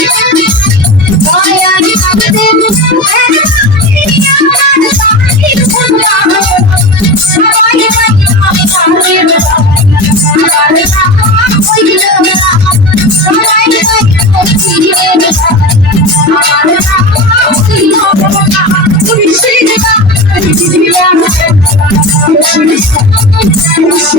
Yeah. Deixa